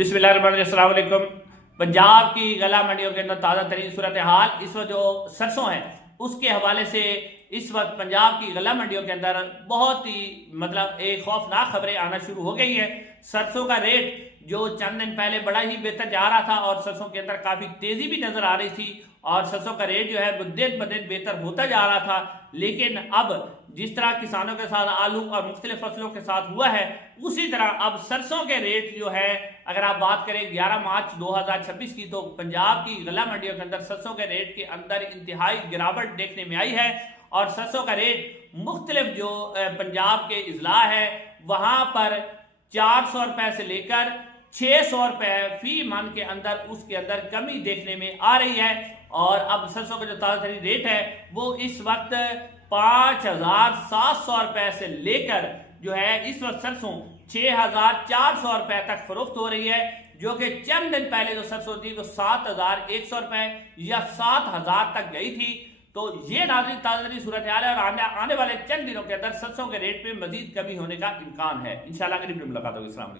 बिस्मिल्लाहिर्रहमानिर्रहीम। पंजाब की गला मंडियों के अंदर ताज़ा तरीन सूरत हाल, इस वक्त जो सरसों है उसके हवाले से इस वक्त पंजाब की गला मंडियों के अंदर बहुत ही एक खौफनाक खबरें आना शुरू हो गई हैं। सरसों का रेट जो चंद दिन पहले बड़ा ही बेहतर जा रहा था और सरसों के अंदर काफ़ी तेज़ी भी नज़र आ रही थी और सरसों का रेट जो है दिन ब दिन बेहतर होता जा रहा था, लेकिन अब जिस तरह किसानों के साथ आलू और मुख्तलिफ फसलों के साथ हुआ है उसी तरह अब सरसों के रेट जो है, अगर आप बात करें 11 मार्च 2026 की, तो पंजाब की गला मंडियों के अंदर सरसों के रेट के अंदर इंतहाई गिरावट देखने में आई है और सरसों का रेट मुख्तलिफ जो पंजाब के इजला है वहां पर 400 रुपए से लेकर 600 रुपए फी मन के अंदर उसके अंदर कमी देखने में आ रही है। और अब सरसों का जो ताजा तरीन रेट है वो इस वक्त 5,700 रुपए से लेकर जो है इस वक्त सरसों 6,400 रुपए तक फरोख्त हो रही है, जो कि चंद दिन पहले जो सरसों थी वो 7,100 रुपए या 7,000 तक गई थी। तो ये नाज़रीन ताज़ा तरीन सूरत हाल है और आने वाले चंद दिनों के अंदर सरसों के रेट में मजीद कमी होने का इम्कान है। इंशाल्लाह करीब मुलाकात होगी। अस्सलाम वालेकुम।